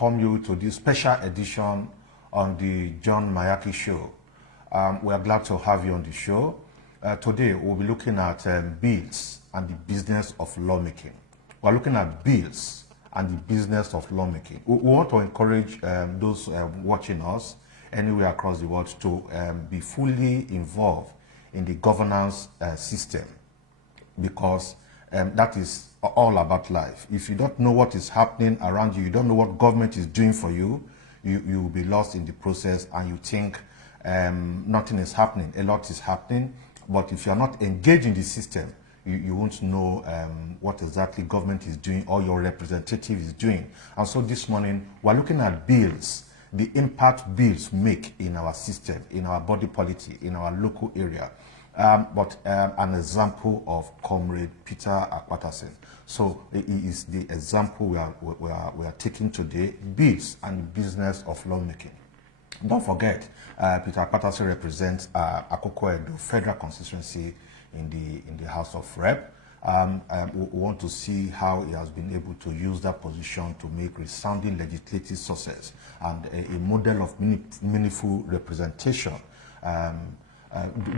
welcome you to this special edition on the John Mayaki Show. We are glad to have you on the show. Today, we'll be looking at bills and the business of lawmaking. We're looking at bills and the business of lawmaking. We want to encourage those watching us anywhere across the world to be fully involved in the governance system, because that is all about life. If you don't know what is happening around you, you don't know what government is doing for you, you will be lost in the process and you think nothing is happening. A lot is happening, but if you are not engaged in the system, you won't know what exactly government is doing or your representative is doing. And so this morning, we're looking at bills, the impact bills make in our system, in our body politic, in our local area. But an example of Comrade Peter Akpatason. So it is the example we are taking today, bills and business of lawmaking. Don't forget, Peter Akpatason represents Akoko Edo Federal Constituency in the House of Rep. We want to see how he has been able to use that position to make resounding legislative success and a model of meaningful representation.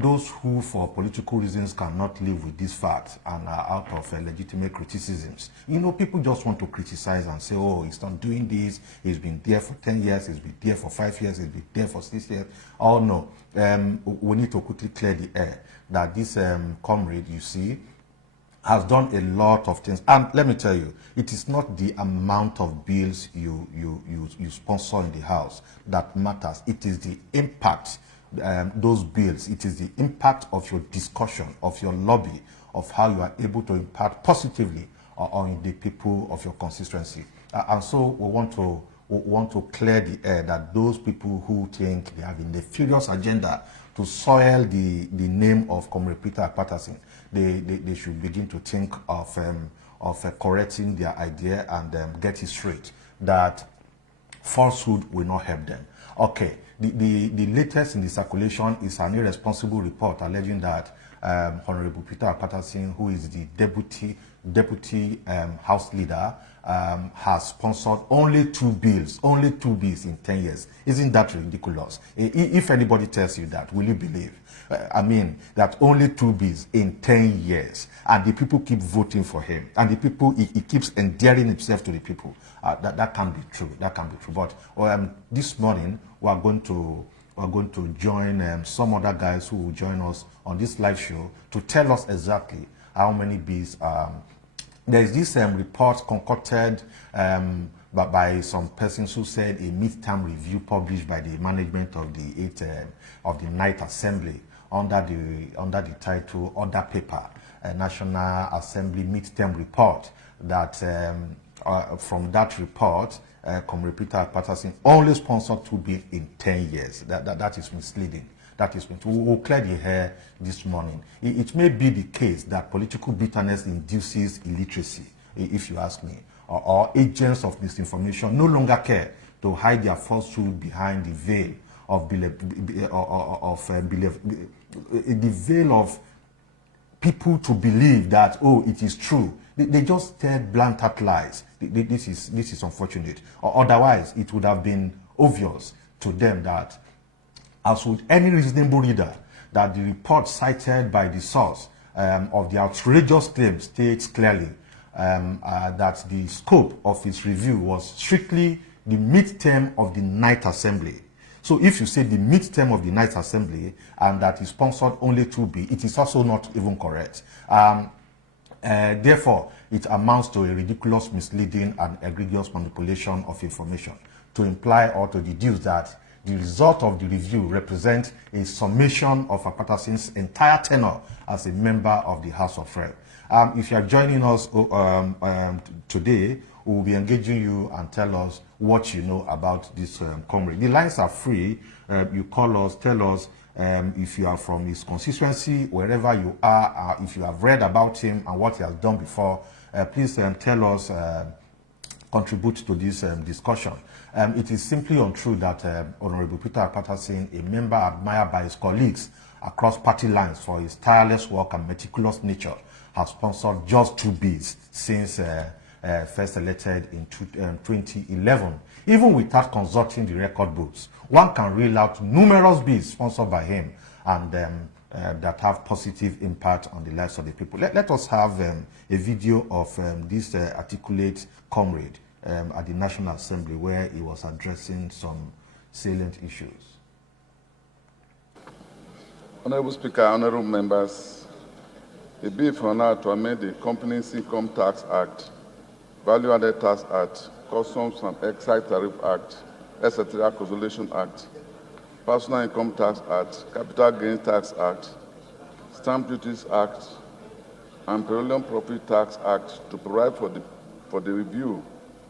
Those who, for political reasons, cannot live with this fact and are out of legitimate criticisms. You know, people just want to criticize and say, oh, he's not doing this, he's been there for 10 years, he's been there for 5 years, he's been there for 6 years. Oh, no. We need to quickly clear the air that this comrade, you see, has done a lot of things. And let me tell you, it is not the amount of bills you sponsor in the House that matters. It is the impact those bills, it is the impact of your discussion, of your lobby, of how you are able to impact positively on the people of your constituency. And so we want to clear the air that those people who think they have a nefarious agenda to soil the name of Comrade Peter Akpatason, they should begin to think of correcting their idea and get it straight, that falsehood will not help them. Okay, the latest in the circulation is an irresponsible report alleging that Honorable Peter Akpatason, who is the deputy House leader, has sponsored only two bills in 10 years. Isn't that ridiculous? If anybody tells you that, will you believe? I mean, that only 2 bills in 10 years, and the people keep voting for him, and the people, he keeps endearing himself to the people. That can be true. That can be true. But this morning, we are going to join some other guys who will join us on this live show to tell us exactly how many bills. There is this report concocted by some persons who said a midterm review published by the management of the Ninth Assembly under the title Order Paper, National Assembly Midterm Report, that from that report, Comrade Peter Akpatason only sponsored 2 bills in 10 years. That is misleading. That is, we will clear the hair this morning. It may be the case that political bitterness induces illiteracy, if you ask me, or agents of disinformation no longer care to hide their falsehood behind the veil of the veil of people to believe that, oh, it is true. They just tell blunt lies. This is unfortunate. Or otherwise, it would have been obvious to them that, as with any reasonable reader, that the report cited by the source of the outrageous claim states clearly that the scope of its review was strictly the midterm of the Ninth Assembly. So if you say the midterm of the Ninth Assembly and that is sponsored only 2 bills, it is also not even correct. Therefore, it amounts to a ridiculous, misleading, and egregious manipulation of information to imply or to deduce that the result of the review represents a summation of Akpatason's entire tenure as a member of the House of Rep. If you are joining us today, we will be engaging you and tell us what you know about this comrade. The lines are free. You call us, tell us if you are from his constituency, wherever you are, if you have read about him and what he has done before, please tell us, contribute to this discussion. It is simply untrue that Honorable Peter Akpatason, a member admired by his colleagues across party lines for his tireless work and meticulous nature, has sponsored just 2 bills since first elected in 2011. Even without consulting the record books, one can reel out numerous bills sponsored by him and that have positive impact on the lives of the people. Let us have a video of this articulate comrade at the National Assembly where he was addressing some salient issues. Honorable Speaker, honorable members, a bill for now to amend the Companies Income Tax Act, Value Added Tax Act, Customs and Excise Tariff Act, etc. Consolidation Act, Personal Income Tax Act, Capital Gains Tax Act, Stamp Duties Act, and Petroleum Profit Tax Act to provide for the review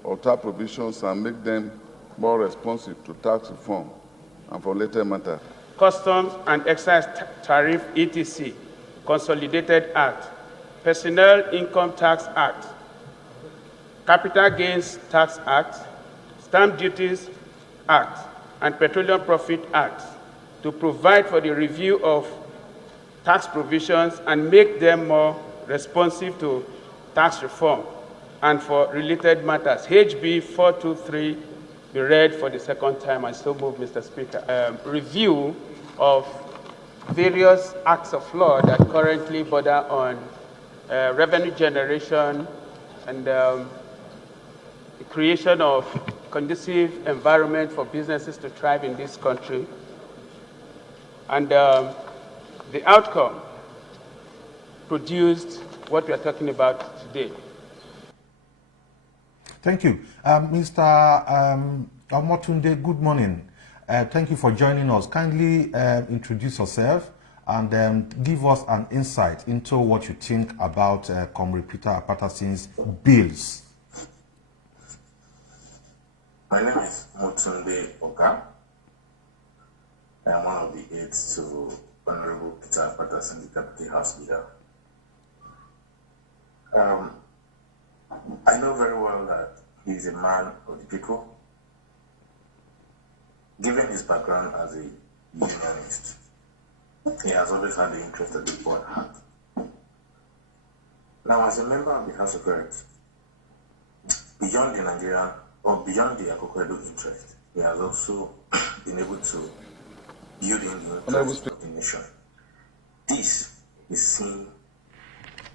of tax provisions and make them more responsive to tax reform and for later matter. Customs and Excise Tariff (ETC), Consolidated Act, Personal Income Tax Act, Capital Gains Tax Act, Stamp Duties Act, and Petroleum Profit Act to provide for the review of tax provisions and make them more responsive to tax reform and for related matters. HB 423 be read for the second time. I so move, Mr. Speaker. Review of various acts of law that currently border on revenue generation and the creation of conducive environment for businesses to thrive in this country. And the outcome produced what we are talking about today. Thank you. Mr. Omotunde, good morning. Thank you for joining us. Kindly introduce yourself and give us an insight into what you think about Comrade Peter Akpatason's bills. My name is Motunde Oga. I am one of the aides to Honorable Peter Akpatason, the Deputy House Leader. I know very well that he is a man of the people. Given his background as a unionist, he has always had the interest of the poor at heart. Now, as a member of the House of Reps, beyond the Nigerian or beyond the Akoko interest, he has also been able to build in the interest of the nation. This is seen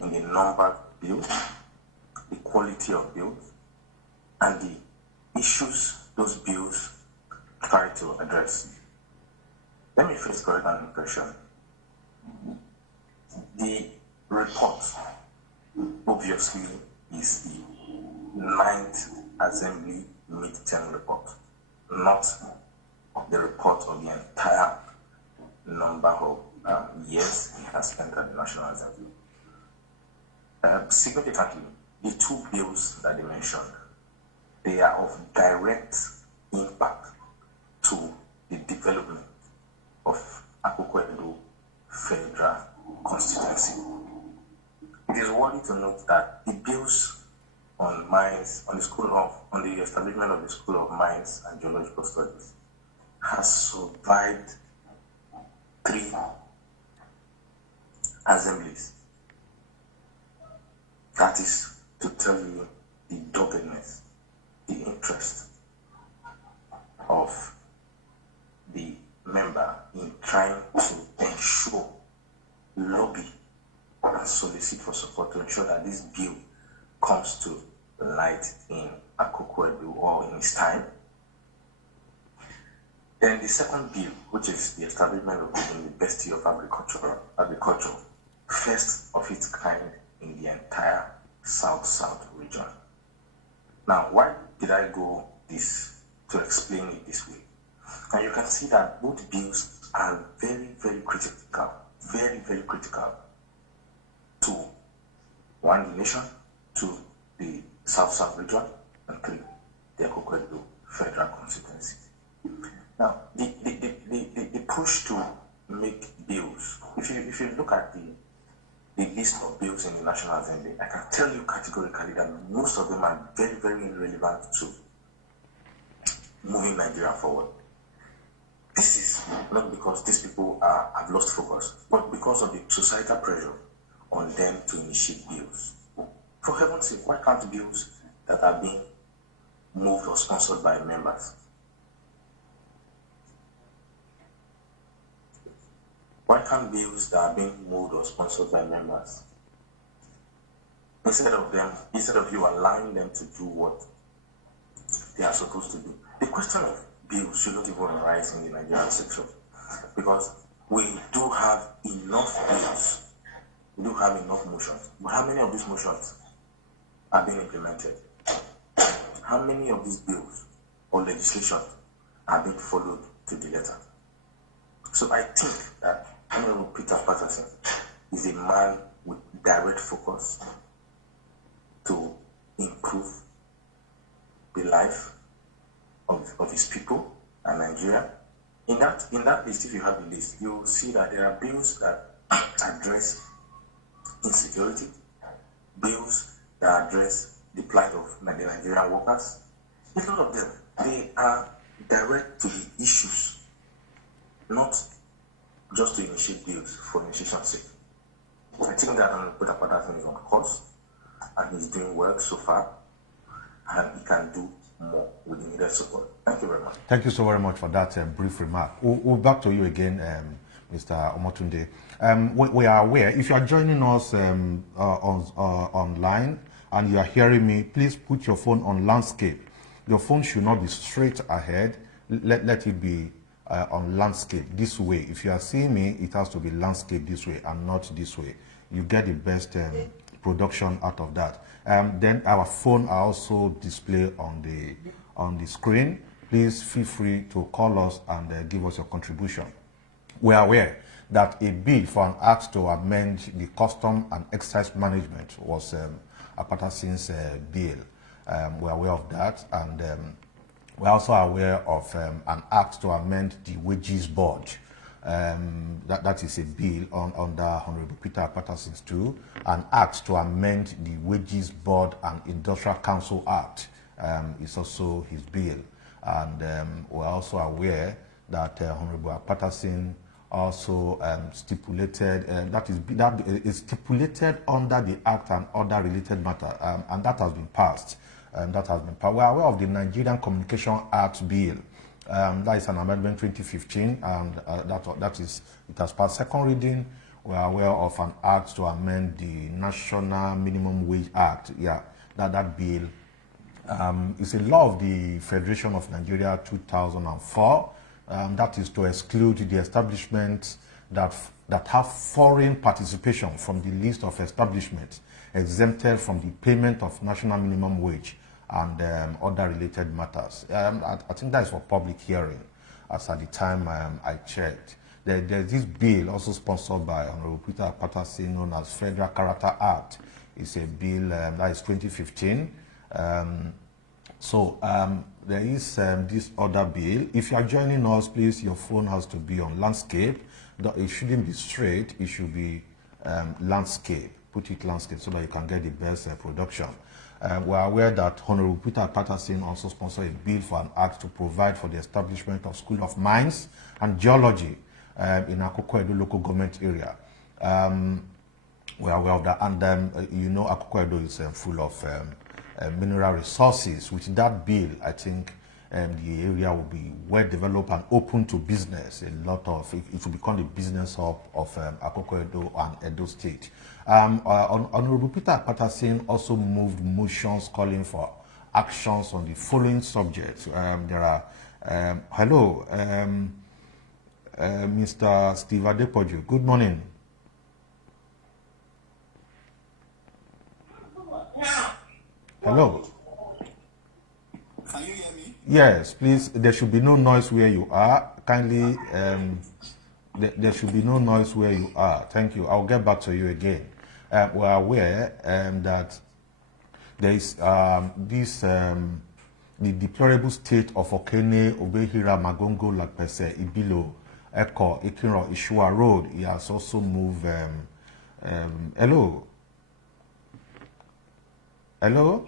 in the number of bills, the quality of bills, and the issues those bills try to address. Let me first correct an impression. The report, obviously, is the 9th Assembly midterm report, not the report of the entire number of years he has spent at the National Assembly. Significantly, the two bills that they mentioned, they are of direct impact to the development of Akoko Federal Constituency. It is worthy to note that the bills on mines, on the establishment of the School of Mines and Geological Studies has survived 3 assemblies. That is to tell you the doggedness, the interest of the member in trying to ensure, lobby, and solicit for support to ensure that this bill comes to light in Akoko or in its time. Then the second bill, which is the establishment of the University of Agriculture, first of its kind in the entire South-South region. Now, why did I go this to explain it this way? And you can see that both bills are very, very critical, to 1, the nation, 2, the South-South region, and 3, the Akoko Federal Constituency. Now, the push to make bills, if you look at the list of bills in the National Assembly, I can tell you categorically that most of them are very, very irrelevant to moving Nigeria forward. This is not because these people have lost focus, but because of the societal pressure on them to initiate bills. For heaven's sake, why can't bills that are being moved or sponsored by members. Why can't bills that are being moved or sponsored by members, instead of you allowing them to do what they are supposed to do? The question of bills shouldn't even arise in the Nigerian section, because we do have enough bills, we do have enough motions. But how many of these motions are being implemented? How many of these bills or legislation are being followed to the letter? So I think that Honorable Peter Akpatason is a man with direct focus to improve the life of his people and Nigeria. In that list, if you have the list, you will see that there are bills that address insecurity, bills that address the plight of the Nigerian workers. A lot of them, they are direct to the issues, not just to initiate bills for initiation's sake. I think that Peter Akpatason is on course, and he's doing well so far, and he can do more with the needed support. Thank you very much. Thank you so very much for that brief remark. We'll back to you again, Mr. Omotunde. We are aware, if you are joining us online and you are hearing me, please put your phone on landscape. Your phone should not be straight ahead. Let it be on landscape this way. If you are seeing me, it has to be landscape this way and not this way. You get the best production out of that. Then our phone are also displayed on the screen. Please feel free to call us and give us your contribution. We are aware that a bill for an act to amend the custom and excise management was Akpatason's bill. We are aware of that, and we're also aware of an act to amend the wages board. That is a bill under Honorable Peter Akpatason's too. An act to amend the Wages Board and Industrial Council Act is also his bill. And we're also aware that Honorable Akpatason also stipulated, that is stipulated under the Act and other related matter, and that has been passed. We're aware of the Nigerian Communication Act bill. That is an amendment 2015, and it has passed second reading. We are aware of an act to amend the National Minimum Wage Act. Yeah, that bill is a law of the Federation of Nigeria 2004. That is to exclude the establishments that have foreign participation from the list of establishments exempted from the payment of national minimum wage and other related matters. I think that is for public hearing, as at the time I checked. There's this bill also sponsored by Honorable Peter Akpatason, known as Federal Character Act. It's a bill that is 2015. There is this other bill. If you are joining us, please, your phone has to be on landscape. It shouldn't be straight, it should be landscape. Put it landscape so that you can get the best production. We are aware that Honorable Peter Akpatason also sponsored a bill for an act to provide for the establishment of School of Mines and Geology in Akoko Edo local government area. We are aware of that, and you know Akoko Edo is full of mineral resources. With that bill, I think the area will be well developed and open to business. It will become the business hub of Akoko Edo and Edo State. Honorable Peter Akpatason also moved motions calling for actions on the following subjects. There are, hello, Mr. Steve Adepoju. Good morning. Hello. Can you hear me? Yes, please. There should be no noise where you are. Kindly, there should be no noise where you are. Thank you. I'll get back to you again. We are aware that there is the deplorable state of Okene, Obehira, Magongo, Lakpese, Ibilo, Eko, Ikinro, Ishua Road. He has also moved. Hello. Hello.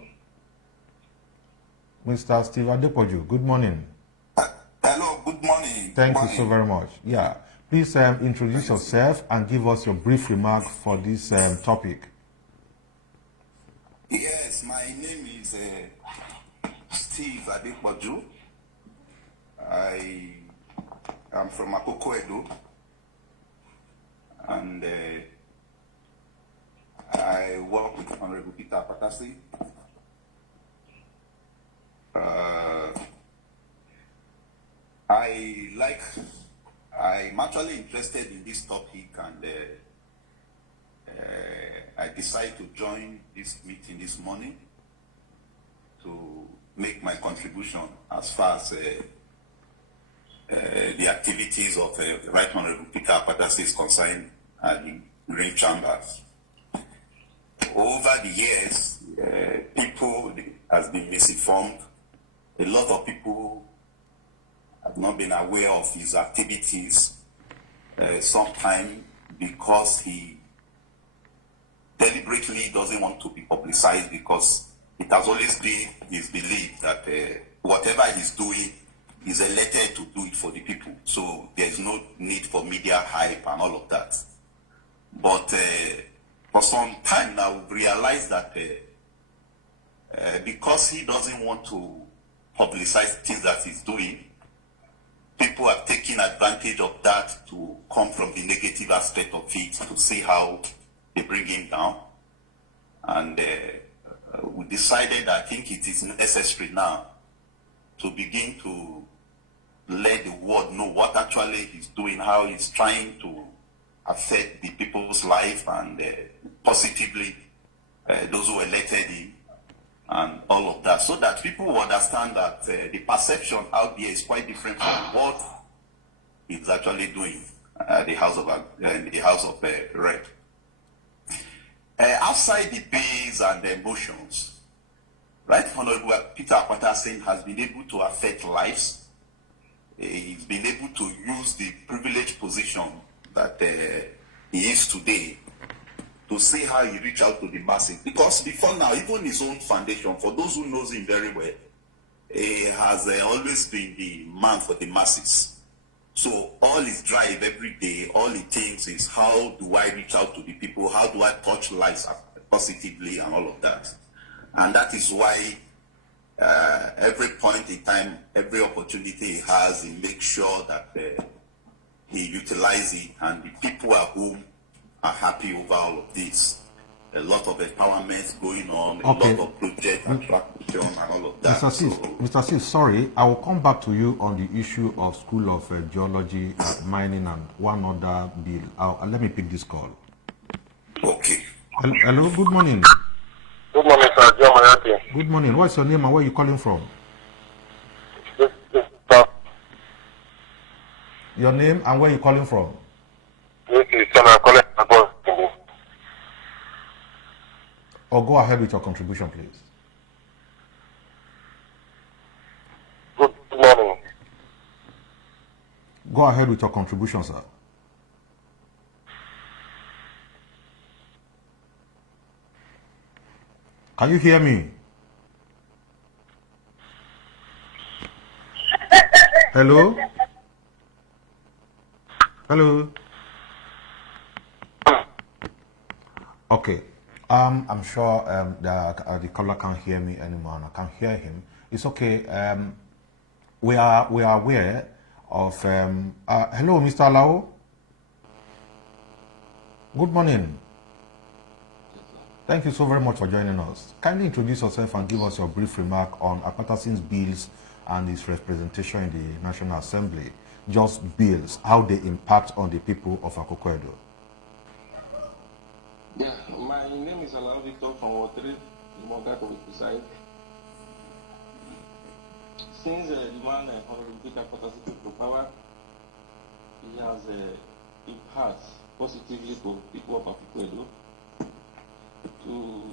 Mr. Steve Adepoju, good morning. Hello, good morning. Thank you so very much. Yeah, please introduce yourself and give us your brief remark for this topic. Yes, Yes, my name is Steve Adepoju. I am from Akoko Edo, and I work with Honorable Peter Akpatason. I'm actually interested in this topic, and I decided to join this meeting this morning to make my contribution as far as the activities of Right Honorable Peter Akpatason is concerned at the Green Chambers. Over the years, people has been misinformed. A lot of people have not been aware of his activities, sometimes because he deliberately doesn't want to be publicized, because it has always been his belief that whatever he's doing is elected to do it for the people. So there's no need for media hype and all of that. But for some time now, we've realized that because he doesn't want to publicize things that he's doing, people are taking advantage of that to come from the negative aspect of it, to see how they bring him down. And we decided, I think it is necessary now to begin to let the world know what actually he's doing, how he's trying to affect the people's life, and positively those who elected him and all of that, so that people will understand that the perception out there is quite different from what he's actually doing at the House of Rep. Outside the bills and the emotions, Right Honorable Peter Akpatason has been able to affect lives. He's been able to use the privileged position that he is today to see how he reach out to the masses. Because before now, even his own foundation, for those who knows him very well, he has always been the man for the masses. So all his drive every day, all he thinks is, how do I reach out to the people? How do I touch lives positively and all of that? And that is why every point in time, every opportunity he has, he makes sure that he utilizes it, and the people at home are happy over all of this. A lot of empowerment going on, Okay. a lot of project attraction and all of that. Mr. Steve, sorry, I will come back to you on the issue of School of Geology, Mining, and one other bill. Let me pick this call. Okay. Hello, good morning. Good morning, sir. John Mayati. Good morning. What's your name and where are you calling from? Your name and where are you calling from? This is Senator Colin. Or go ahead with your contribution, please. Good morning. Go ahead with your contribution, sir. Can you hear me? Hello? Hello? Okay. I'm sure the caller can't hear me anymore, and I can't hear him. It's okay. We are aware of. Hello, Mr. Lao. Good morning. Thank you so very much for joining us. Kindly introduce yourself and give us your brief remark on Akpatason's bills and his representation in the National Assembly. Just bills, how they impact on the people of Akoko Edo. Yeah, my name is Alan Victor from Ward 3, Moga to be precise. Since the man Honorable Peter Akpatason took to power, he has impact positively to people of Akoko Edo. To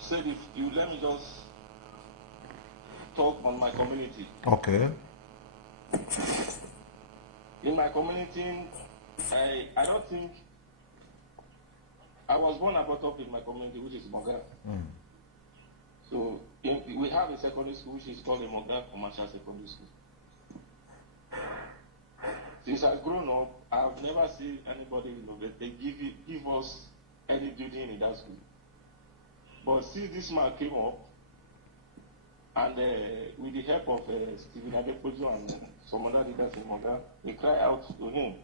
say, if you let me just talk on my community. Okay. In my community, I don't think I was born and brought up in my community, which is Moga. So we have a secondary school which is called the Moga Commercial Secondary School. Since I've grown up, I've never seen anybody innovate. They give us any building in that school. But since this man came up, and with the help of Stephen Adepoju and some other leaders in Moga, we cried out to him.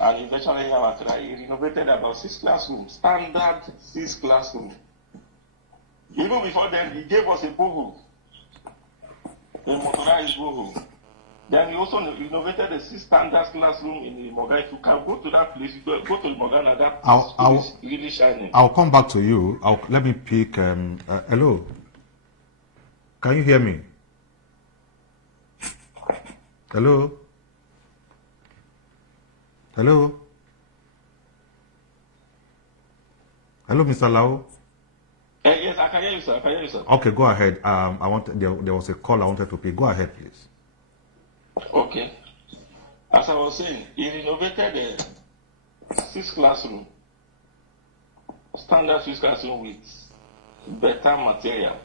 And eventually, he renovated about 6 classrooms, standard 6 classrooms. Even before then, he gave us a borehole, a motorized borehole. Then he also renovated a 6 standard classroom in the Moga. If you can go to that place, go to the Moga, and that school is really shining. I'll come back to you. Let me pick. Hello. Can you hear me? Hello? Hello? Hello, Mr. Lau? Yes, I can hear you, sir. I can hear you, sir. Okay, go ahead. There was a call I wanted to pick. Go ahead, please. Okay. As I was saying, he renovated a 6 classroom, standard 6 classroom with better material.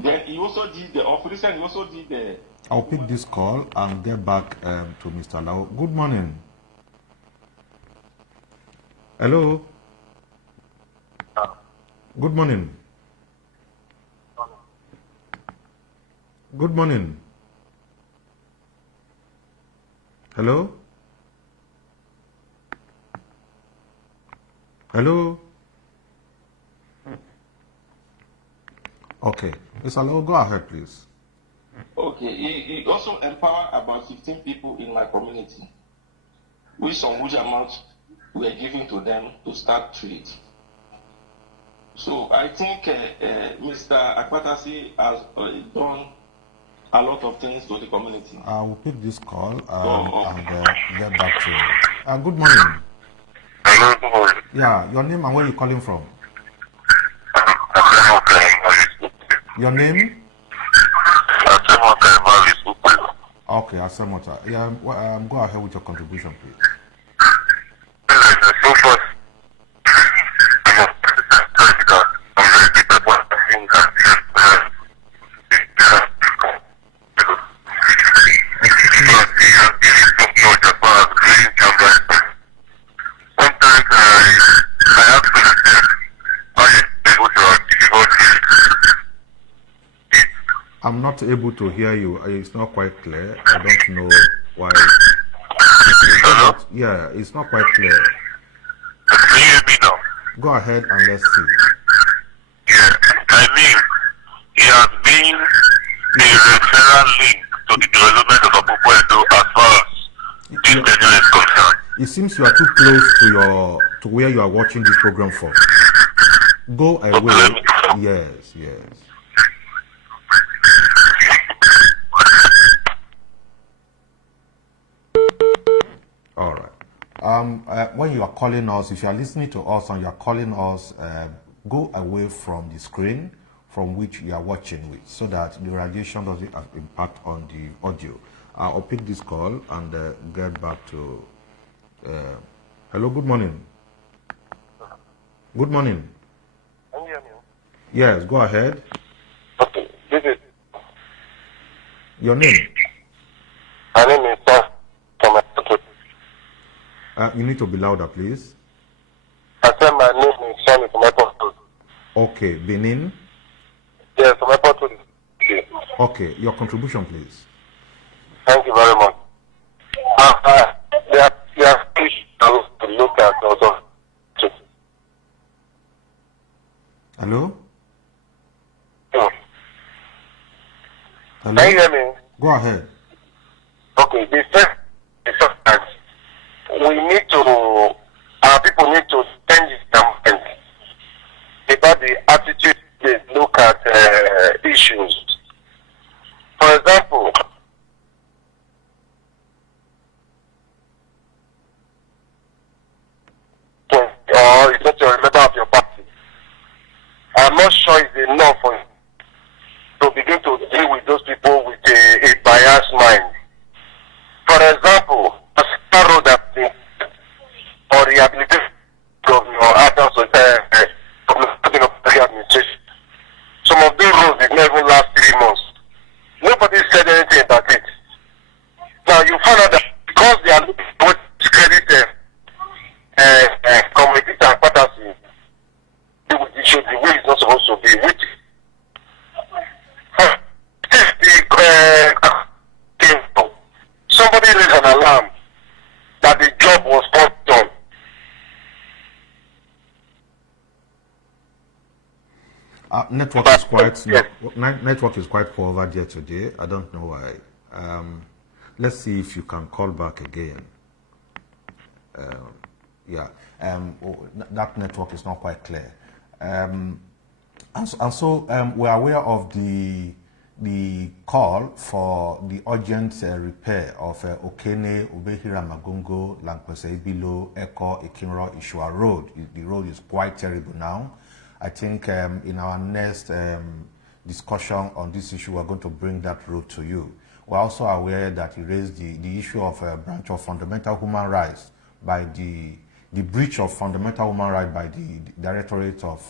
Then he also did the operation, he also did the... I'll pick this call and get back to Mr. Lau. Good morning. Hello? Good morning. Good morning. Hello? Hello? Okay. Mr. Lau, go ahead, please. Okay. He also empowered about 15 people in my community, with some huge amounts were given to them to start trade. So I think Mr. Akpatason has done a lot of things to the community. I will pick this call and get back to you. Good morning. Hello, good morning. Yeah, your name and where you calling from? Your name? Okay, Asemota. Yeah, go ahead with your contribution, please. I'm not able to hear you. It's not quite clear. I don't know why. Yeah, it's not quite clear. Can you hear me now? Go ahead and let's see. Yeah, I mean, it has been a referral link to the development of Akpatason as far as this tenure is concerned. It seems you are too close to where you are watching this program from. Go away. Yes, yes. All right. When you are calling us, if you are listening to us and you are calling us, go away from the screen from which you are watching with, so that the radiation doesn't have impact on the audio. I'll pick this call and get back to. Hello. Good morning. Good morning. Can you hear me? Yes. Go ahead. Okay. This is Your name. my name is Comrade. You need to be louder, please. I said my name is Sonny from Airport. Okay. Benin. Yes, from Airport. Okay. Your contribution, please. Thank you very much. There are issues to look at also. Hello. Hello. Hello. Can you hear me? Go ahead. Okay, the first is that our people need to change their mind about the attitude they look at issues. For example, or it's not a member of your party, I'm not sure it's enough for you to begin to deal with those people with a biased that the job was not done. Network is quite network is quite poor over there today. I don't know why. Let's see if you can call back again. That network is not quite clear. And so we're aware of the call for the urgent repair of Okene, Ubehira Magungo, Lankwese Ibilo, Eko, Ikinro, Ishua Road. The road is quite terrible now. I think in our next discussion on this issue, we're going to bring that road to you. We're also aware that he raised the issue of a branch of fundamental human rights by the breach of fundamental human rights by the Directorate of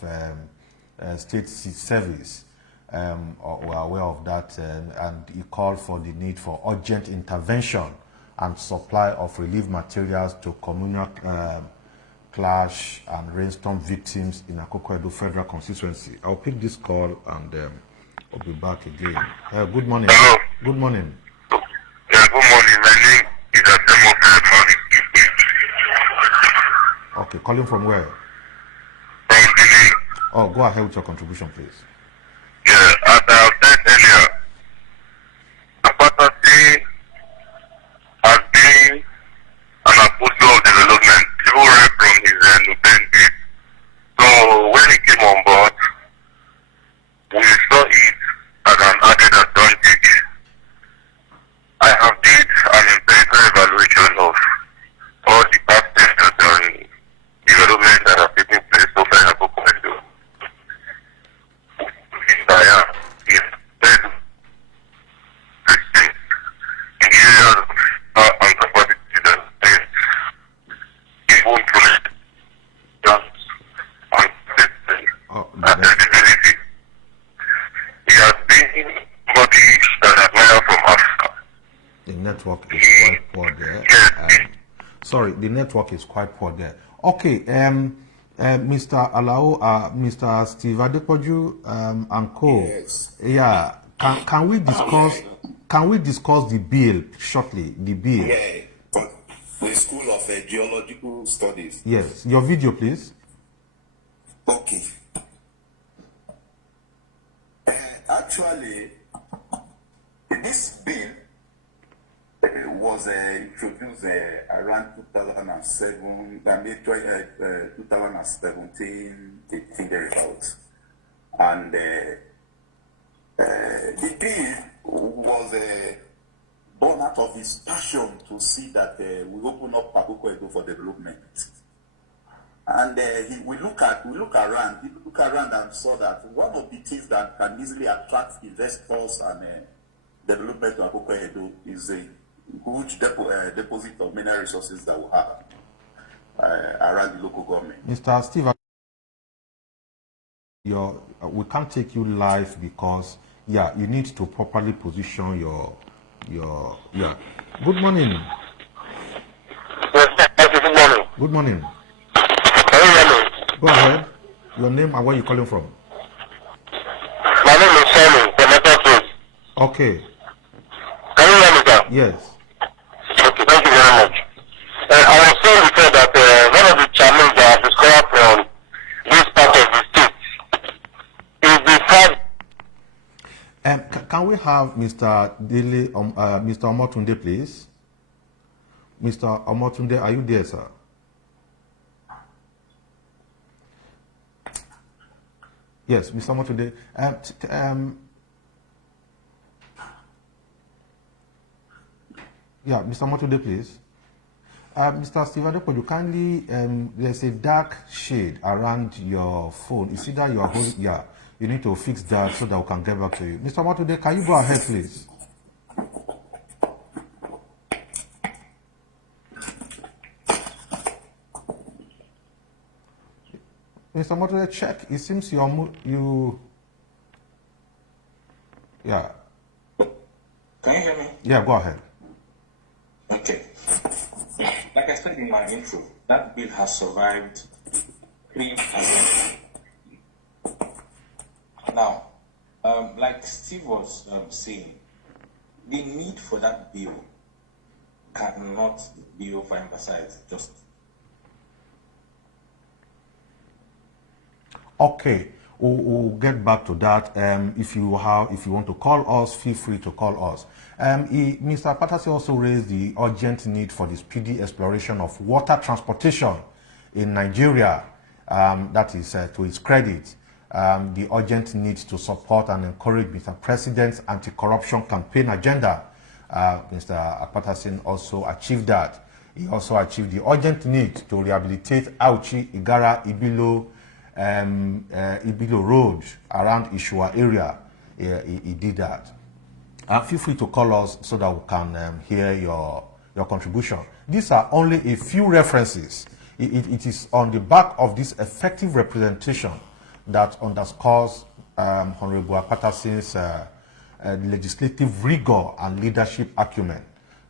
State Service. We're aware of that, and he called for the need for urgent intervention and supply of relief materials to communal clash and rainstorm victims in Akoko-Edo Federal Constituency. I'll pick this call and I'll be back again. Good morning. Hello. Good morning. Yeah, good morning. My name is Ademo. Okay, calling from where? From Benin. Oh, go ahead with your contribution, please. Yeah, as I said earlier, Akpatason has been an apostle of development, even right from his days. So when he came on board, we saw it as an added advantage. I have did an empirical evaluation of all the past steps and development that have taken place so far in Akoko-Edo. The network is quite poor there. Sorry, the network is quite poor there. Okay, Mr. Alao, Mr. Steve Adepoju, and co. Yes. Yeah, can we discuss the bill shortly? The bill. Yeah, but the School of Geological Studies. Yes, your video, please. Okay. Actually, this bill was introduced around 2007, 2017, 18 thereabouts. And the bill was born out of his passion to see that we open up Akoko-Edo for development. And we look around and saw that one of the things that can easily attract investors and development to Akoko-Edo is a huge deposit of mineral resources that we have around the local government. Mr. Steve, we can't take you live because you need to properly position your. Good morning. Yes, good morning. Good morning. Can you hear me? Go ahead. Your name and where you calling from? My name is Simon, from Akpatason. Okay. Can you hear me, sir? Yes. Okay, thank you very much. I was saying before that one of the challenges that I've discovered from this part of the state is the fact. Can we have Mr. Dele, Mr. Omotunde, please? Mr. Omotunde, are you there, sir? Yes, Mr. Omotunde. Yeah, Mr. Omotunde, please. Mr. Steve Adepoju, kindly, there's a dark shade around your phone. It's either you are holding, you need to fix that so that we can get back to you. Mr. Omotunde, can you go ahead, please? Mr. Omotunde, check. It seems you. Yeah. Can you hear me? Yeah, go ahead. Okay. Like I said in my intro, that bill has survived 3 years. Now, like Steve was saying, the need for that bill cannot be overemphasized. Just okay. We'll get back to that. If you want to call us, feel free to call us. Mr. Akpatason also raised the urgent need for the speedy exploration of water transportation in Nigeria. That is to his credit. The urgent need to support and encourage Mr. President's anti-corruption campaign agenda. Mr. Akpatason also achieved that. He also achieved the urgent need to rehabilitate Auchi, Igara, Ibilo Road around Ishua area. He did that. Feel free to call us so that we can hear your contribution. These are only a few references. It is on the back of this effective representation that underscores Honorable Akpatason's legislative rigor and leadership acumen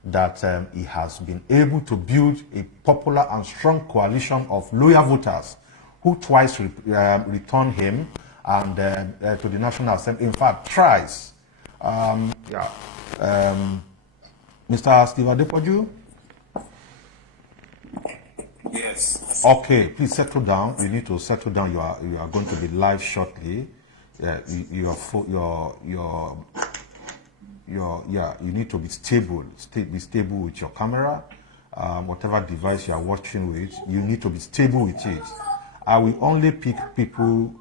that he has been able to build a popular and strong coalition of loyal voters who twice returned him and to the National Assembly. In fact, thrice. Mr. Steve Adepoju? yes. Okay, please settle down. You need to settle down. You are going to be live shortly. You need to be stable. Be stable with your camera. Whatever device you are watching with, you need to be stable with it. I will only pick people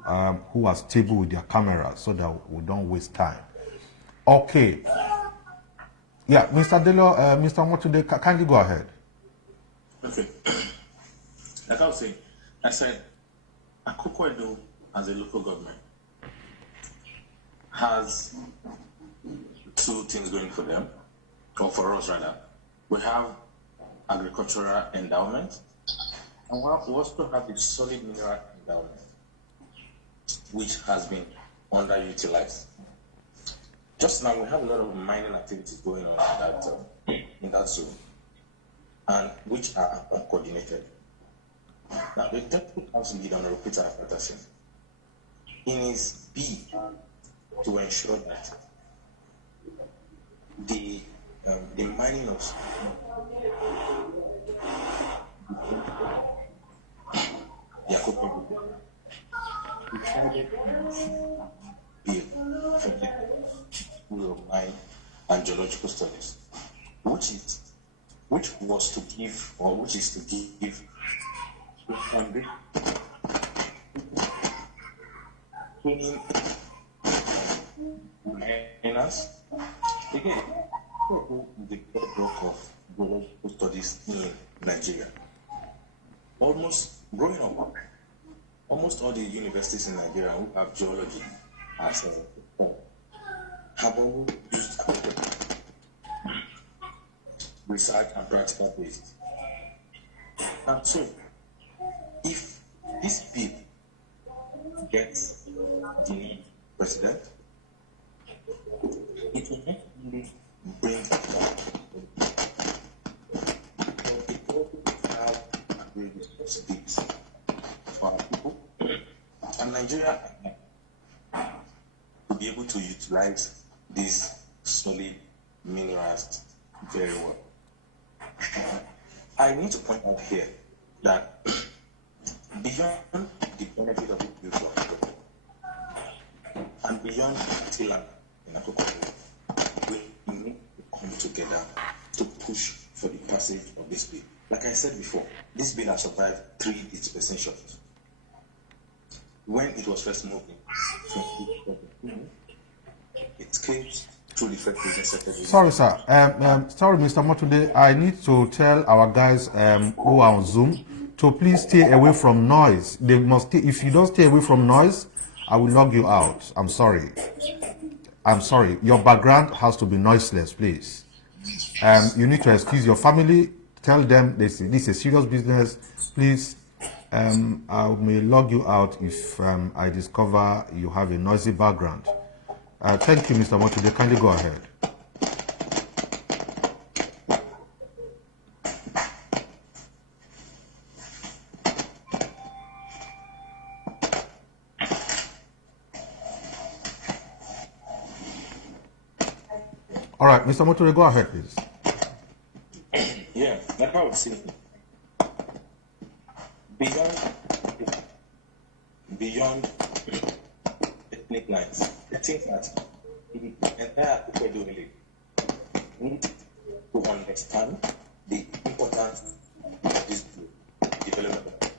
who are stable with their camera so that we don't waste time. Okay. Yeah, Mr. Delo, Mr. Motude, kindly go ahead. Okay. Like I was saying, I said, Akoko Edo as a local government has two things going for them, or for us rather. We have agricultural endowment, and we also have a solid mineral endowment, which has been underutilized. Just now, we have a lot of mining activities going on in that zone, and which are uncoordinated. Now, the Deputy Council leader, Honorable Peter Akpatason, in his bid to ensure that the mining of Yakubu decided bill for the School of Mine and Geological Studies, which is to give funding training miners. Again, the bedrock of geological studies in Nigeria. Almost all the universities in Nigeria who have geology as a have all used research and practical based. And so, if this bill gets the president, it will not only bring responsibilities for our people and Nigeria to be able to utilize these solid minerals very well. I need to point out here that beyond the benefit of the future and beyond Tilan in Akoko, we need to come together to push for the passage of this bill. Like I said before, this bill has survived 3 dispensations. When it was first moved in, it came through the first secretary. Sorry, sir. Sorry, Mr. Motude. I need to tell our guys who are on Zoom to please stay away from noise. They must. If you don't stay away from noise, I will log you out. I'm sorry. I'm sorry. Your background has to be noiseless, please. You need to excuse your family. Tell them this is a serious business. Please, I may log you out if I discover you have a noisy background. Thank you, Mr. Motude. Kindly go ahead. All right, Mr. Motude, go ahead, please. I was saying, beyond ethnic lines, I think that the entire Akpatason village need to understand the importance of this development.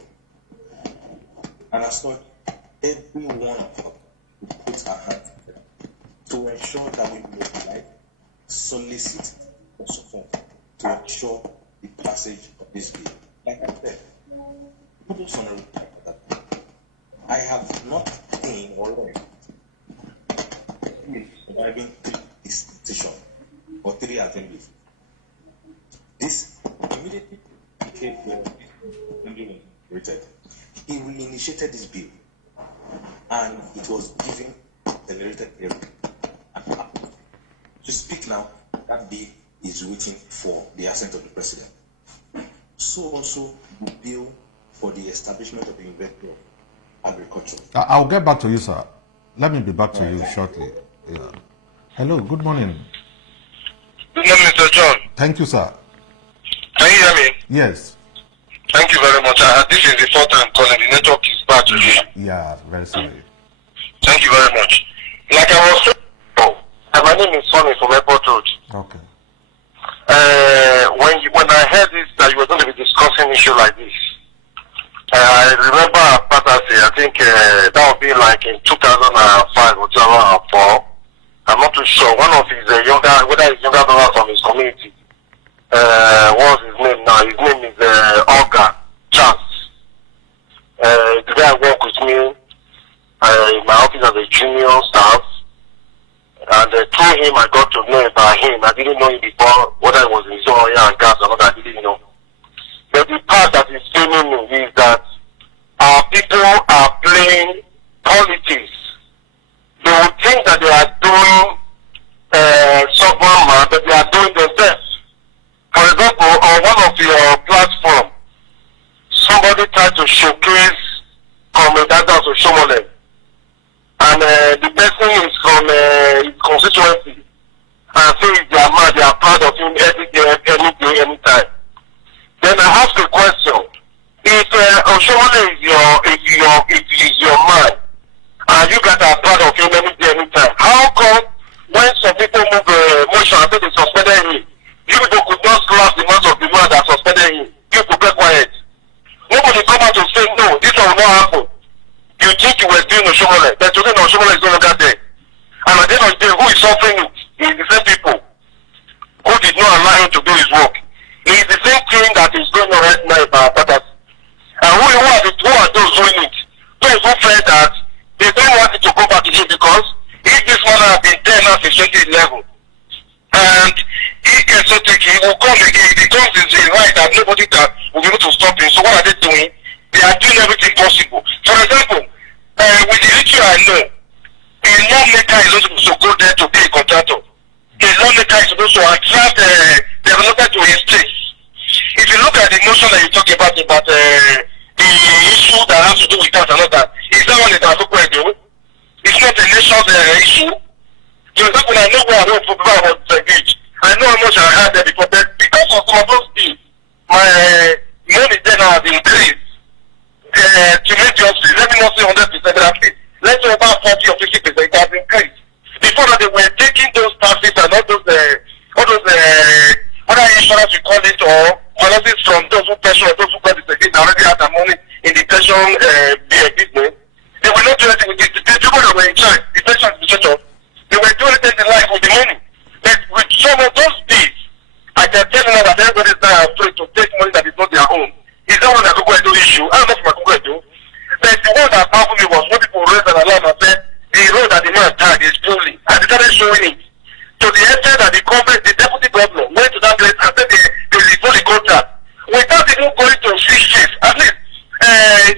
And as such, everyone puts our hand to ensure that we mobilize, solicit for support to ensure the passage of this bill. Like I said, I have not seen or learned surviving 3 decisions or 3 assemblies. This immediately became rated. He reinitiated this bill, and it was given accelerated hearing. To speak now, that bill is waiting for the assent of the president. So also the bill for the establishment of the Inspector of Agriculture. I'll get back to you, sir. Let me be back to you shortly. Yeah. Hello, good morning. Good morning, Mr. John. Thank you, sir. Can you hear me? Yes. Thank you very much. This is the 4th time calling. The network is bad today. Yeah, very sorry. Thank you very much. Like I was saying, my name is Sonny from Airport Road. Okay. When I heard this, that you were going to be discussing an issue like this, I remember Akpatason, I think that would be like in 2005 or 2004. I'm not too sure. One of his whether his younger brother from his community, what's his name now? His name is Olga Chance. The guy worked with me in my office as a junior staff. And through him, I got to know about him. I didn't know him before, whether it was in his oil and gas or not, I didn't know. But the part that is paining me is that our people are playing politics. They will think that they are doing sovereign man, but they are doing themselves. For example, on one of your platforms, somebody tried to showcase Comrade or Shomole. And the person is from his constituency, and say they are mad, they are proud of him every day, any day, anytime. Then I ask a question: if Oshomole is your man, and you guys are proud of him any day, anytime, how come when some people move motion and say they suspended him, you people could not slap the mouth of the man that suspended him? You could be quiet. Nobody come out to say no, this will not happen. You think you were doing Oshomole, but today Oshomole is no longer there. And at the end of the day, who is suffering it? It is the same people who did not allow him to do his work. It is the same thing that is going on right now about Akpatason. And who are those doing it? Those who felt that they don't want it to go back again, because if this man has been there now since 2011, and he gets so thick, he will come again. If he comes in his right, that nobody will be able to stop him. So what are they doing? They are doing everything possible. For example, with the literature I know, a lawmaker is not supposed to go there to be a contractor. A lawmaker is supposed to attract development to his place. If you look at the motion that you talk about the issue that has to do with that and all that, is that one that I'm looking at you? It's not a national issue. For example, I know where I don't talk about the beach. I know how much I had there before, but because of some of those things, my money then has increased. To make the office, let me not say 100%, but at least let's say about 40 or 50%, it has increased. Before that, they were taking those taxes and all those whether insurance you call it, or policies from those who pension or those who got this again, they already have their money in the pension business. They were not doing anything with it. The people that were in charge, the pension administrator, they were doing anything they like with the money. But with some of those deeds, I can tell you now that everybody is now afraid to take money that is not their own. Is that one that Akpatason issue? I don't know if Akpatason. But the one that baffled me was when people raised an alarm and said the road that the man tagged is fully, and they started showing it. To the extent that the Comrade, the deputy governor, went to that place and said they revoke the contract. Without even going to see chief, at least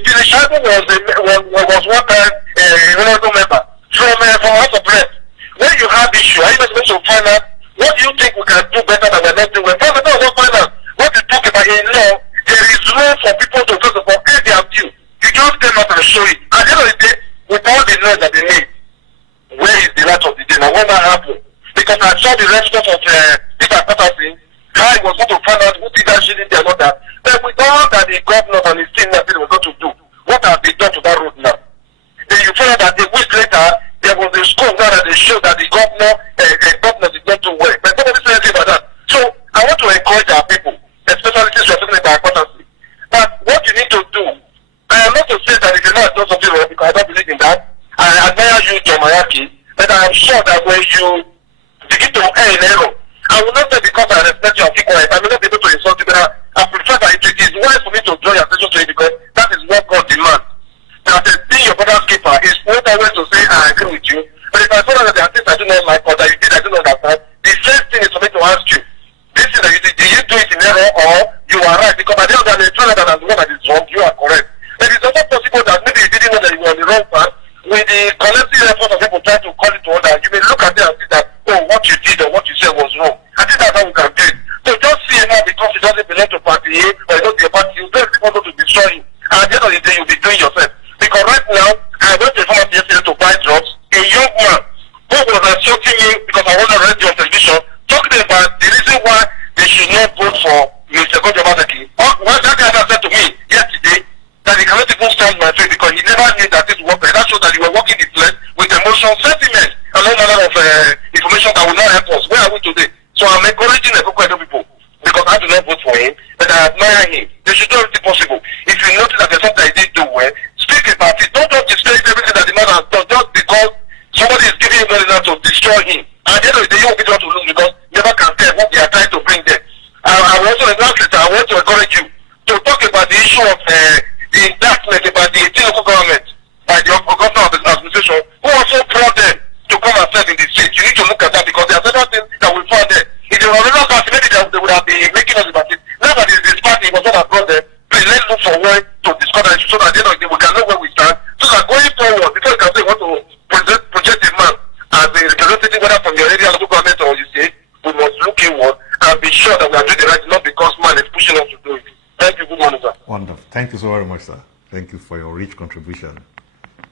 the Shadow was one time a honorable member from House of Rep. When you have issue, are you not supposed to find out what do you think we can do better than we're not doing? First of all, we'll find out what you talk about in law. There is room for people to, first of all, pay their due. You just came out and show it. At the end of the day, with all the laws that they need, where is the light of the day? Now, when that happened? Because I saw the response of this Akpatason, how he was going to find out who did that shit in there, not the governors and his team that they were going to do. What have they done to that road now? Then you find out that a week later, there was a school now that they showed that the governor did not do well. But nobody said anything about that. So I want to encourage our people, especially since we are talking about Akpatason, that what you need to do, I am not to say that if you're not done something wrong, because I don't believe in that. I admire you, Jomayaki, but I am sure that when you begin to err in error, I will not say because I respect your people, I will not be able to insult you, but I prefer that it is wise for me to draw your attention to it because that is what God demands. That being your brother's keeper is not always to say I agree with you, but if I find out that there are things I do not like or that you did I do not understand, the first thing is for me to ask you, this thing that you did you do it in error or you are right? Because at the end of the day, you know that I'm the one that is wrong, you are correct. But it's also possible that maybe you didn't know that you were on the wrong path. With the collective effort of people trying to call it to order, you may look at it and see that, oh, what you did or what you said was wrong. I think that's how we can do it. So just see it now because it doesn't belong to party A or it doesn't be a party, you don't want to destroy it. And at the end of the day, you'll be doing yourself. Because right now, I went to a pharmacy yesterday to buy drugs. A young man who was assaulting me because I wasn't ready on television, talking about the reason why they should not vote for Mr. Gojomadaki. What that guy said to me yesterday, that he cannot even stand my face because he never knew that this work. That shows that you were working the flesh with emotional sentiment and all manner of information that will not help us. Where are we today? So I'm encouraging the people because I do not vote for him, but I admire him. They should do everything possible. If you notice that there's something he didn't do well, speak about it. Don't just discredit everything that the man has done just because somebody is giving him money now to destroy him. And at the end of the day, you won't be able to lose because you never can tell what they are trying to bring there. I want to encourage you to talk about the issue of the indictment about the 18 local government by the governor of the administration who also brought them to come and serve in the state. You need to look at that because there are several things that we find there. If they were original party, maybe they would have been making us about it. Now that this party was not brought them, please let's look for way to discuss that issue so that at the end of the day we can know where we stand. So that going forward, because you can say you want to project a man as a representative, whether from your area, local government or you state, we must look inward and be sure that we are doing the right, not because man is pushing us to do it. Thank you. Good morning, sir. Wonderful. Thank you so very much, sir. Thank you for your rich contribution.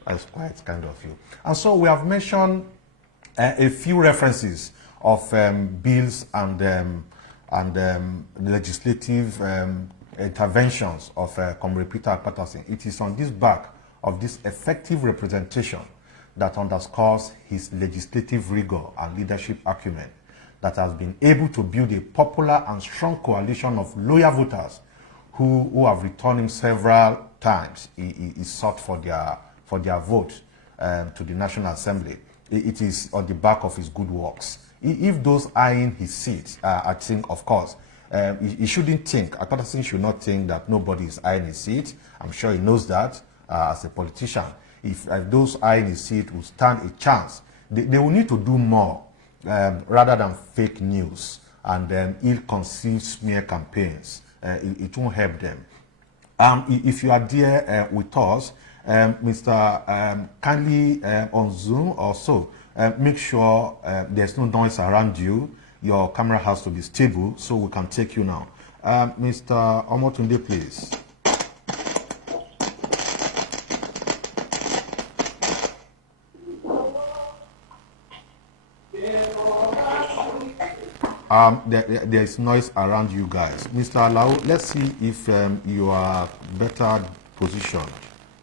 That's quite kind of you. And so we have mentioned a few references of bills and legislative interventions of Comrade Peter Akpatason. It is on this back of this effective representation that underscores his legislative rigor and leadership acumen that has been able to build a popular and strong coalition of loyal voters who have returned him several times. He sought for their vote to the National Assembly. It is on the back of his good works. If those eyeing his seat, I think, of course, he shouldn't think, Akpatason should not think that nobody is eyeing his seat. I'm sure he knows that as a politician. If those eyeing his seat will stand a chance, they will need to do more rather than fake news and ill-conceived smear campaigns. It won't help them. If you are there with us, Mr. Kindly on Zoom or so, make sure there's no noise around you. Your camera has to be stable so we can take you now. Mr. Omotunde, please. There is noise around you guys. Mr. Alao, let's see if you are better positioned.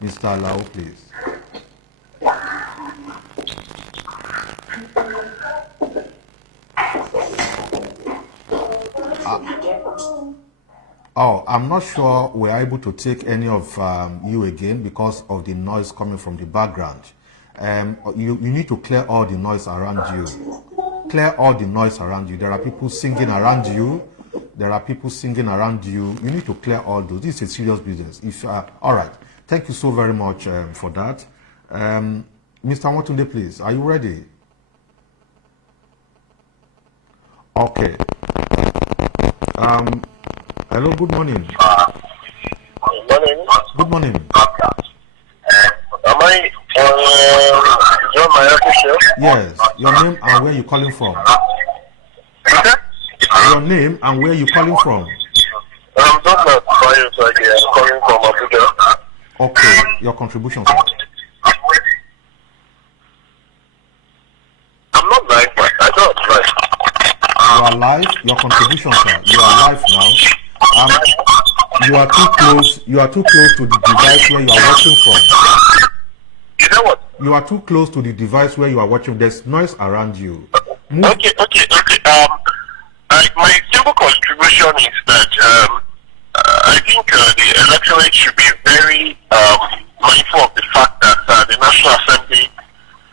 Mr. Alao, please. I'm not sure we're able to take any of you again because of the noise coming from the background. You need to clear all the noise around you. Clear all the noise around you. There are people singing around you. You need to clear all those. This is a serious business. All right. Thank you so very much for that. Mr. Motunde, please. Are you ready? Okay. Hello. Good morning. Good morning. Am I John Mayaki show? Yes. Your name and where you calling from? Your name and where you calling from? I'm John Mayaki. I'm calling from Abuja. Okay. Your contribution, sir. I'm not live, but I don't live. You are live. Your contribution, sir. You are live now. You are too close. You are too close to the device where you are watching from. You know what? You are too close to the device where you are watching. There's noise around you. Move. Okay. My simple contribution is that I think the electorate should be very mindful of the fact that the National Assembly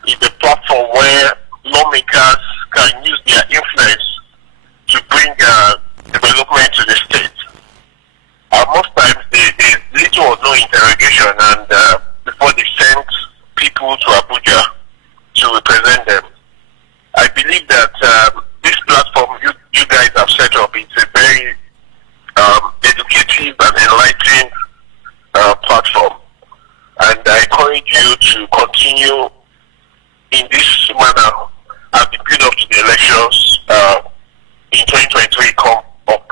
is the platform where lawmakers can use their influence to bring development to the state. Most times there is little or no interrogation, and before they send people to Abuja to represent them. I believe that this platform you guys have set up, it's a very educative and enlightening platform, and I encourage you to continue in this manner as we build up to the elections in 2023 come up.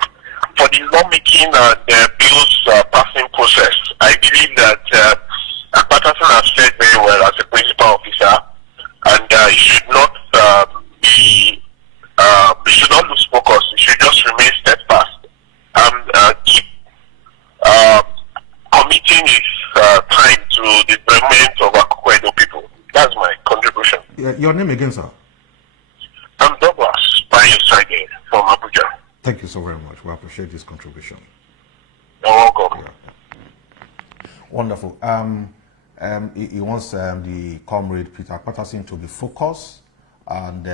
For the lawmaking and bills passing process, I believe that Akpatason has said very well as a principal officer, and he should not lose focus. He should just remain steadfast and keep committing his time to the development of Akoko people. That's my contribution. Your name again, sir? I'm Douglas, by your side from Abuja. Thank you so very much. We appreciate this contribution. You're welcome. Yeah. Wonderful. He wants the Comrade Peter Akpatason to be focused, and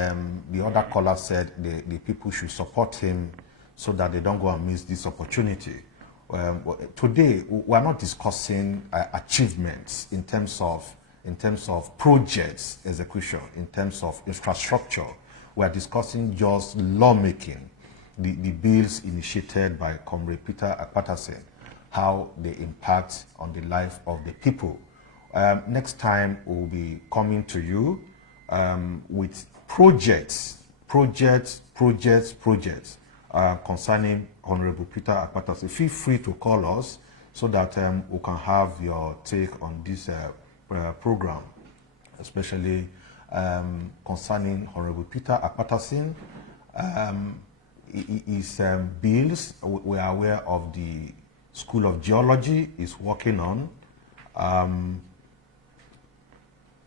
the other caller said the people should support him so that they don't go and miss this opportunity. Today, we are not discussing achievements in terms of projects execution, in terms of infrastructure. We are discussing just lawmaking, the bills initiated by Comrade Peter Akpatason, how they impact on the life of the people. Next time, we'll be coming to you with projects concerning Honorable Peter Akpatason. Feel free to call us so that we can have your take on this program, especially concerning Honorable Peter Akpatason. His bills, we are aware of the School of Geology is working on.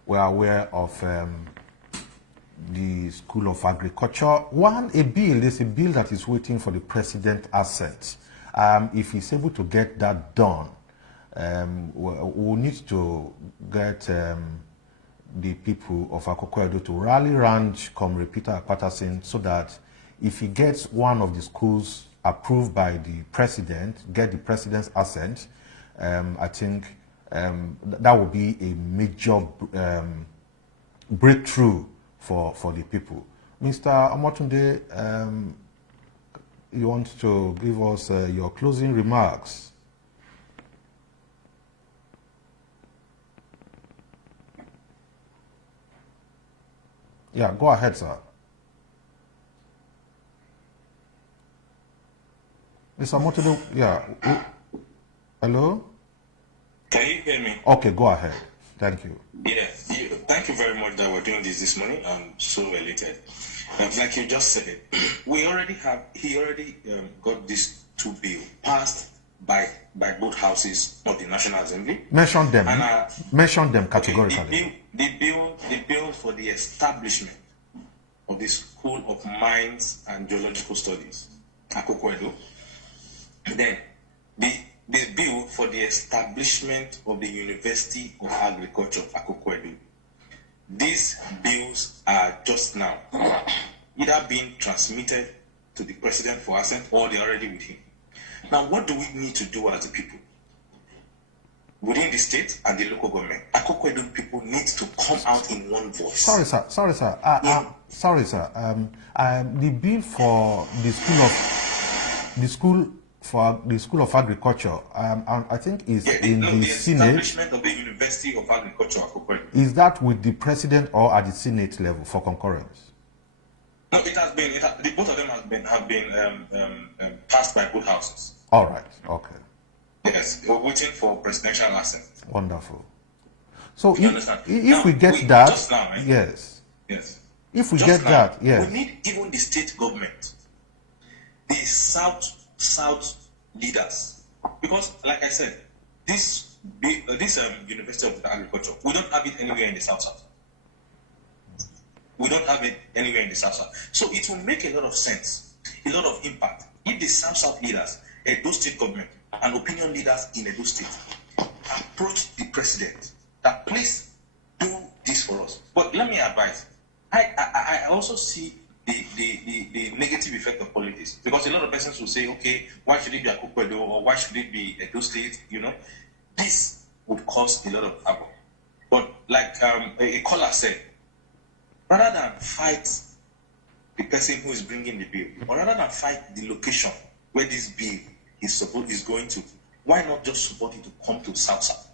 We are aware of the School of Agriculture. There's a bill that is waiting for the President's assent. If he's able to get that done, we'll need to get the people of Akoko Edo to rally around Comrade Peter Akpatason so that if he gets one of the schools approved by the President, get the President's assent, I think that would be a major breakthrough for the people. Mr. Amotunde, you want to give us your closing remarks? Yeah, go ahead, sir. Mr. Amotunde, yeah. Hello? Can you hear me? Okay, go ahead. Thank you. Yeah, thank you very much that we're doing this morning. I'm so elated. Like you just said, he already got this two bill passed by both houses of the National Assembly. Mention them. Mention them categorically. Okay, the bill for the establishment of the School of Mines and Geological Studies, Akoko Edo. Then the bill for the establishment of the University of Agriculture, Akoko Edo. These bills are just now either being transmitted to the President for assent or they're already with him. Now, what do we need to do as a people? Within the state and the local government, Akoko Edo people need to come out in one voice. Sorry, sir. The bill for the School of Agriculture, I think is in the Senate. Establishment of the University of Agriculture, Akoko Edo. Is that with the President or at the Senate level for concurrence? No, it has been. Both of them have been passed by both houses. All right. Okay. Yes, we're waiting for presidential assent. Wonderful. So if we get that, that, now, right? yes. If we just get now, that, yes. we need even the state government, the South leaders, Because, like I said, this University of Agriculture, we don't have it anywhere in the South. We don't have it anywhere in the South. So it will make a lot of sense, a lot of impact, if the South leaders, Edo State government, and opinion leaders in Edo State approach the president that please do this for us. But let me advise, I also see the negative effect of politics, because a lot of persons will say, okay, why should it be Akpatason or why should it be Edo State? This would cause a lot of havoc. But like a caller said, rather than fight the person who is bringing the bill, or rather than fight the location where this bill is going to, why not just support it to come to South?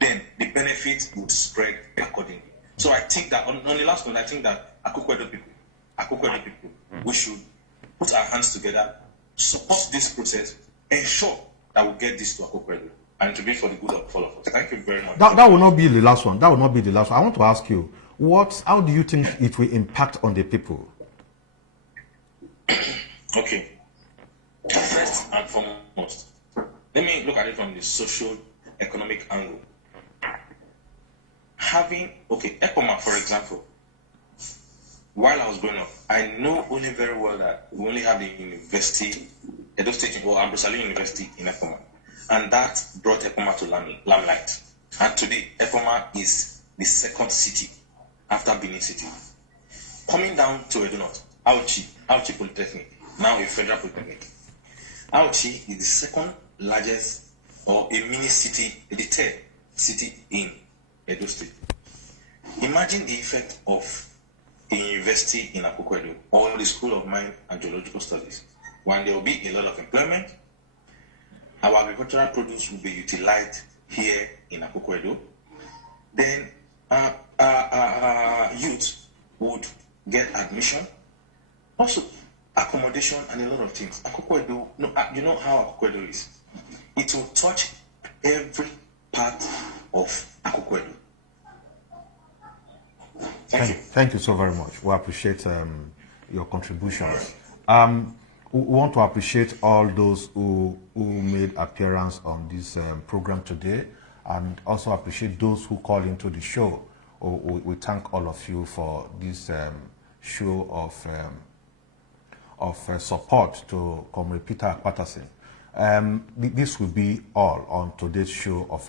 Then the benefits would spread accordingly. So I think that on the last one, I think that Akpatason people, we should put our hands together, support this process, ensure that we get this to Akpatason, and to be for the good of all of us. Thank you very much. That will not be the last one. That will not be the last one. I want to ask you, how do you think it will impact on the people? Okay. First and foremost, let me look at it from the socio-economic angle. ECOMA, for example, while I was growing up, I know only very well that we only have the university, Edo State or Ambosali University in ECOMA, and that brought ECOMA to limelight. And today, ECOMA is the second city after Benin City. Coming down to Edo North, Auchi Polytechnic, now a federal polytechnic. Auchi is the second largest, or a mini city, the third city in Edo State. Imagine the effect of a university in Akpatason or the School of Mine and Geological Studies. When there will be a lot of employment, our agricultural produce will be utilized here in Akpatason. Then youth would get admission, also accommodation, and a lot of things. Akpatason, you know how Akpatason is. It will touch every part of Akpatason. Thank you so very much. We appreciate your contributions. We want to appreciate all those who made appearance on this program today, and also appreciate those who called into the show. We thank all of you for this show of support to Comrade Peter Akpatason. This will be all on today's show of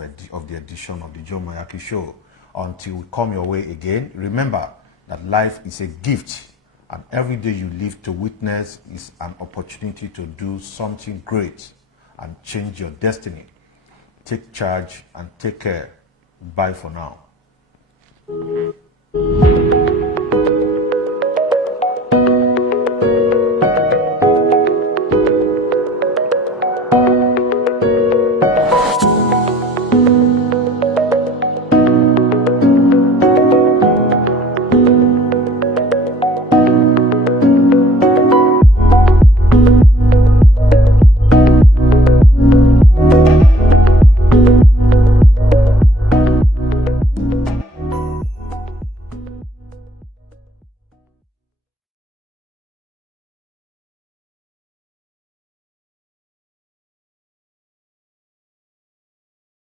the edition of the Joe Mayaki Show. Until we come your way again, remember that life is a gift, and every day you live to witness is an opportunity to do something great and change your destiny. Take charge and take care. Bye for now.